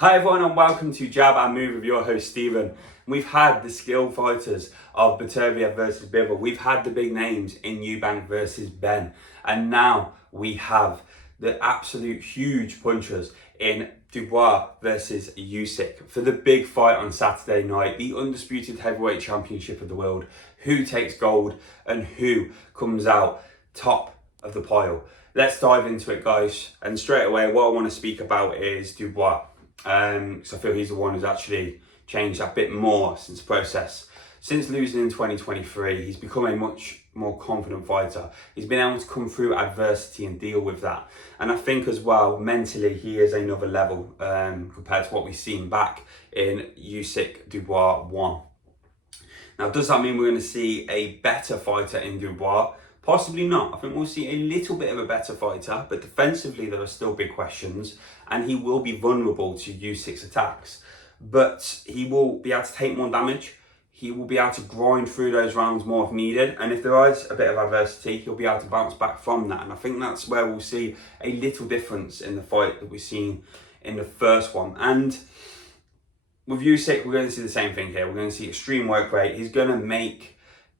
Hi everyone and welcome to Jab and Move with your host Stephen. We've had the skilled fighters of Beterbiev versus Bivol. We've had the big names in Eubank versus Ben. And now we have the absolute huge punchers in Dubois versus Usyk for the big fight on Saturday night, the Undisputed Heavyweight Championship of the world. Who takes gold and who comes out top of the pile? Let's dive into it, guys. And straight away, what I want to speak about is Dubois. Because I feel he's the one who's actually changed a bit more since the process. Since losing in 2023, he's become a much more confident fighter. He's been able to come through adversity and deal with that. And I think as well, mentally, he is another level compared to what we've seen back in Usyk Dubois 1. Now, does that mean we're going to see a better fighter in Dubois? Possibly not. I think we'll see a little bit of a better fighter, but defensively there are still big questions, and he will be vulnerable to Usyk's attacks. But he will be able to take more damage. He will be able to grind through those rounds more if needed, and if there is a bit of adversity, he'll be able to bounce back from that. And I think that's where we'll see a little difference in the fight that we've seen in the first one. And with Usyk, we're going to see the same thing here. We're going to see extreme work rate. He's going to make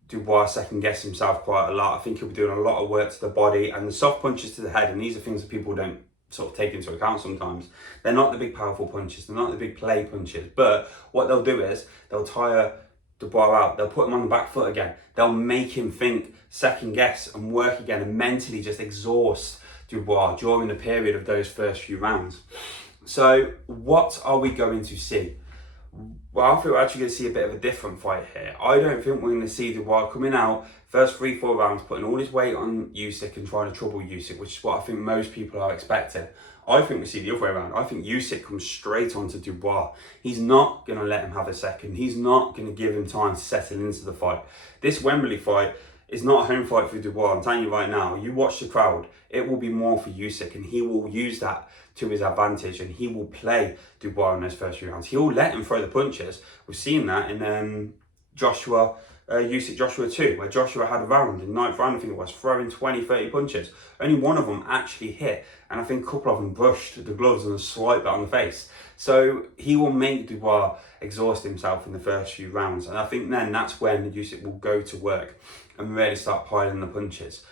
Dubois second guess himself quite a lot. I think he'll be doing a lot of work to the body and the soft punches to the head, and these are things that people don't sort of take into account sometimes. They're not the big powerful punches, they're not the big play punches, but what they'll do is they'll tire Dubois out, they'll put him on the back foot again, they'll make him think, second guess and work again and mentally just exhaust Dubois during the period of those first few rounds. So what are we going to see? Well, I think we're actually going to see a bit of a different fight here. I don't think we're going to see Dubois coming out first 3-4 rounds, putting all his weight on Usyk and trying to trouble Usyk, which is what I think most people are expecting. I think we see the other way around. I think Usyk comes straight onto Dubois. He's not going to let him have a second. He's not going to give him time to settle into the fight. This Wembley fight is not a home fight for Dubois. I'm telling you right now, you watch the crowd, it will be more for Usyk, and he will use that to his advantage, and he will play Dubois in those first few rounds. He will let him throw the punches. We've seen that in Usyk Joshua 2, where Joshua had a round, in 9th round I think it was, throwing 20-30 punches. Only one of them actually hit, and I think a couple of them brushed the gloves and swiped it on the face. So he will make Dubois exhaust himself in the first few rounds, and I think then that's when Usyk will go to work and really start piling the punches.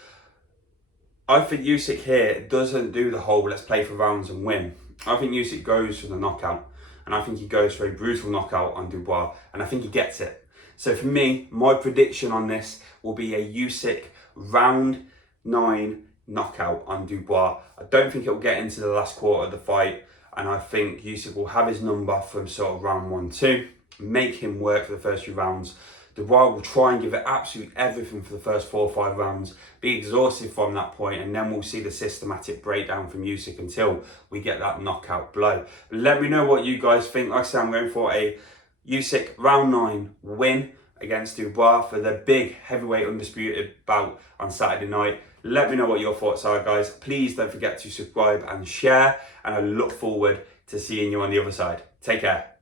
I think Usyk here doesn't do the whole let's play for rounds and win. I think Usyk goes for the knockout, and I think he goes for a brutal knockout on Dubois, and I think he gets it. So for me, my prediction on this will be a Usyk round 9 knockout on Dubois. I don't think it will get into the last quarter of the fight, and I think Usyk will have his number from sort of round 1-2, make him work for the first few rounds. Dubois will try and give it absolute everything for the first 4 or 5 rounds, be exhausted from that point, and then we'll see the systematic breakdown from Usyk until we get that knockout blow. But let me know what you guys think. Like I said, I'm going for a Usyk round 9 win against Dubois for the big heavyweight undisputed bout on Saturday night. Let me know what your thoughts are, guys. Please don't forget to subscribe and share, and I look forward to seeing you on the other side. Take care.